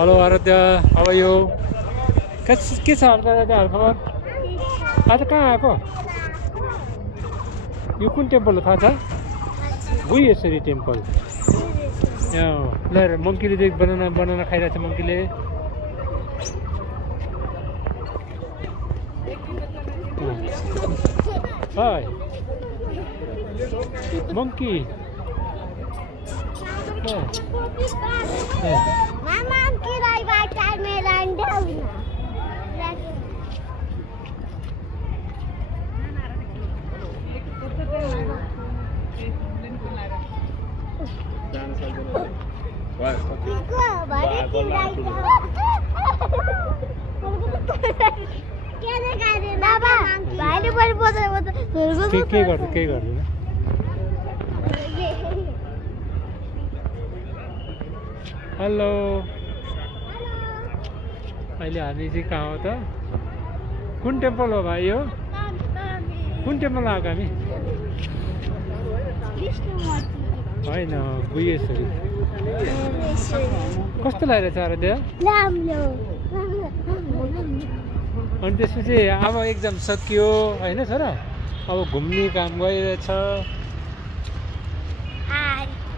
Hello Aaradhya, how are you? के छ हालखबर? आज कहाँ आएको? यो कुन टेम्पल हो थाहा छ? गुह्येश्वरी टेम्पल। ल मङ्कीले चाहिँ बनाना खाइरहेको छ मङ्कीले। हाय मङ्की। के गर्दैन। हेलो, अहिले हामी चाहिँ कहाँ हो त? कुन टेम्पल हो भाइ यो? कुन टेम्पल आएको हामी? होइन, गुह्येश्वरी। कस्तो लागिरहेछ आराध्या? अनि त्यसपछि अब एक्जाम सकियो होइन सर? अब घुम्ने काम गइरहेछ।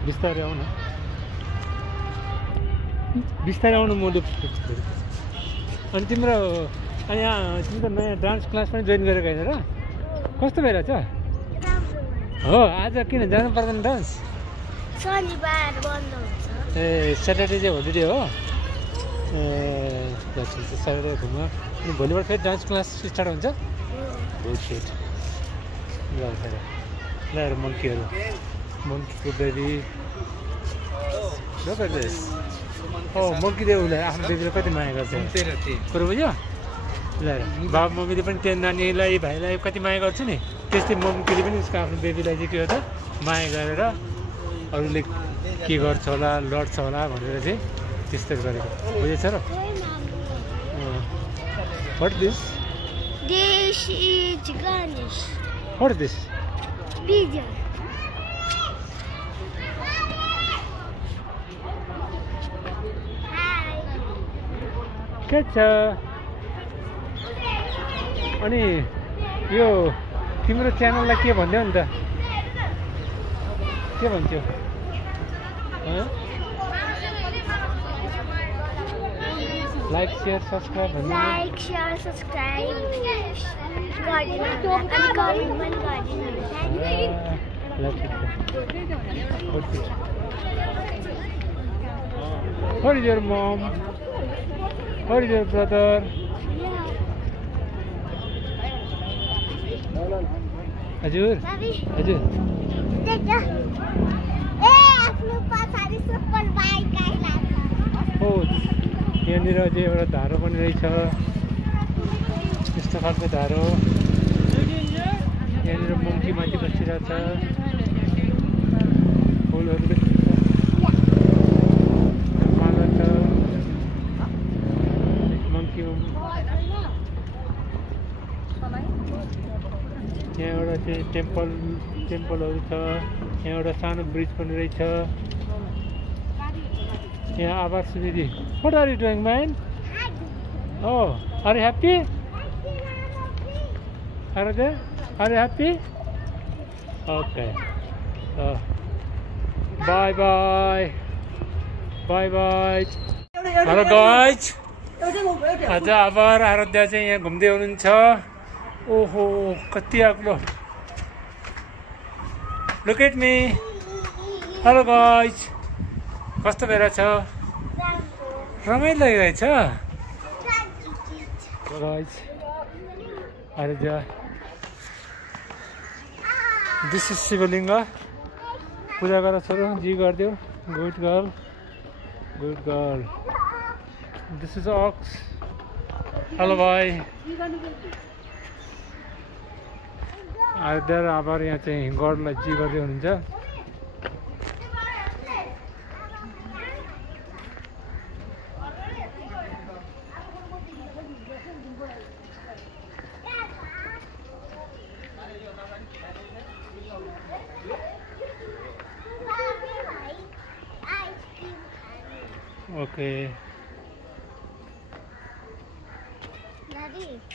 बिस्तारै आउन, बिस्तारै आउनु म। अनि तिम्रो नयाँ डान्स क्लास पनि जोइन गरेको होइन र? कस्तो भइरहेछ? हो, आज किन जानु पर्दैन डान्स? शनिबार बन्द हुन्छ। ए स्याटरडे चाहिँ होलिडे हो? ए स्याटरडे घुम्न। अनि भोलिबाट फेरि डान्स क्लास स्टार्ट हुन्छ? Good good. ल मङ्कीहरू, मङ्कीको बेबी मङ्कीले उसलाई आफ्नो बेबीलाई कति माया गर्छ कुरो बुझ्यो? ल बाबा मम्मीले पनि त्यो नानीलाई भाइलाई कति माया गर्छ नि, त्यस्तै मङ्कीले पनि उसको आफ्नो बेबीलाई चाहिँ के हो त माया गरेर अरूले के गर्छ होला, लड्छ होला भनेर चाहिँ त्यस्तो गरेको बुझेछ र? What this? This is Ganesh. What is this? Pizza. के छ? अनि यो तिम्रो च्यानललाई के भन्थ्यौ नि त? के भन्थ्यौ? लाइक शेयर सब्सक्राइब भन्नु। लाइक शेयर सब्सक्राइब गरिदिनु अनि कमेन्ट पनि गरिदिनु। ल ठिक छ। What is your mom? What is your brother? हजुर हजुर हो, यहाँनिर चाहिँ एउटा धारो पनि रहेछ, यस्तो खालको धारो। यहाँनिर मङ्की माथि बसिरहेछ, फुलहरू पनि माला छ मङ्की। यहाँ एउटा चाहिँ टेम्पलहरू छ। यहाँ एउटा सानो ब्रिज पनि रहेछ। यहाँ आवाज सुनिदि। What are you doing, man? Oh, are you happy? Are you happy? Okay. Bye bye. Bye bye. Hello guys. आज आभार आराध्या चाहिँ यहाँ घुम्दै हुनुहुन्छ। ओहो कति आग्लो। Look at me. Hello guys. कस्तो भइरहेछ? रमाइलो लागिरहेछ? गाइस आराध्या, दिस इज शिवलिङ्ग। पूजा गर छोरो, जी गरिदेऊ। Good girl, good girl. This is अक्स। हेलो भाइ। आराध्या र आभार यहाँ चाहिँ गडलाई जी गर्दै हुनुहुन्छ। Okay.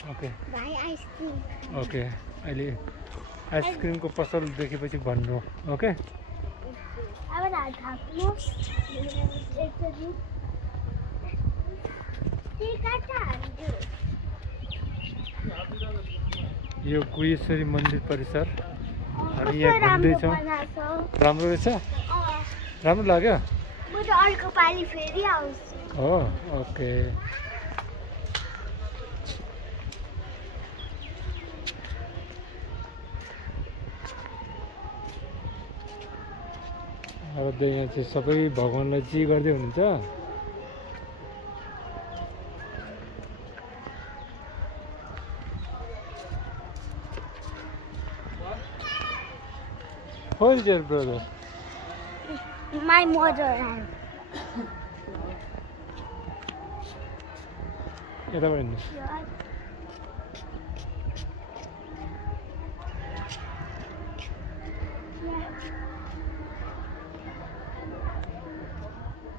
ओके भाइ आइसक्रिम ओके अहिले आइसक्रिमको पसल देखेपछि भन्नु ओके अब हात थाप्नु एकचोटि यो गुहेश्वरी मन्दिर परिसर हामी यहाँ घुम्दैछौँ राम्रो रहेछ राम्रो लाग्यो म त अर्को पालि फेरि आउँछु हो ओके अब त यहाँ चाहिँ सबै भगवान्लाई जी गर्दै हुनुहुन्छ Who is your brother? My mother and यता भन्नु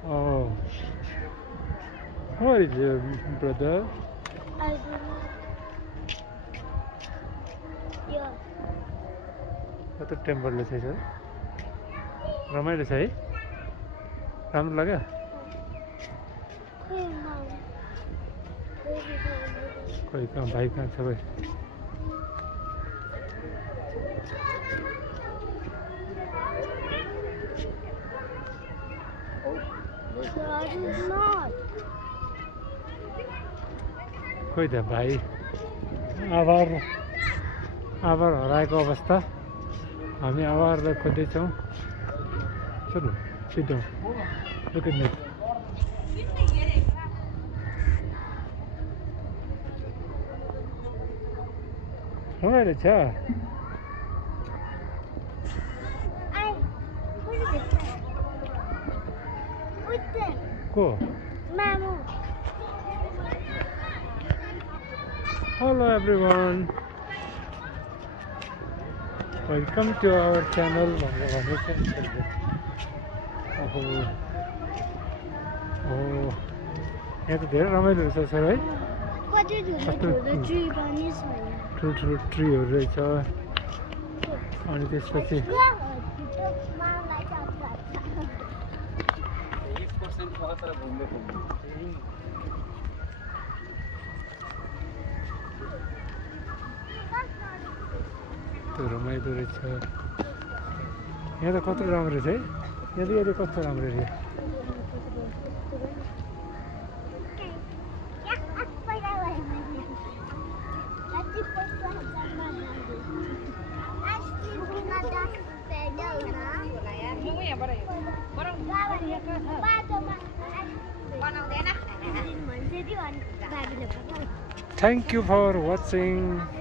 Oh, who is your brother? कता टेम्पल छ सर रमाइलो छ है राम्रो लाग्यो कोही कहाँ भाइ कहाँ छ भाइ खोइ त भाइ आभार हराएको अवस्था हामी आभारलाई खोज्दैछौँ सुन्नु सिधो लुकिनु रमाइलो छ को Mamu. Hello everyone, welcome to our channel. यहाँ त धेरै रमाइलो रहेछ सर है ठुल्ठुलो ट्रीहरू रहेछ अनि त्यसपछि त्यो रमाइलो रहेछ यहाँ त कत्रो राम्रो रहेछ है यहाँ त कस्तो राम्रो रहेछ Thank you for watching.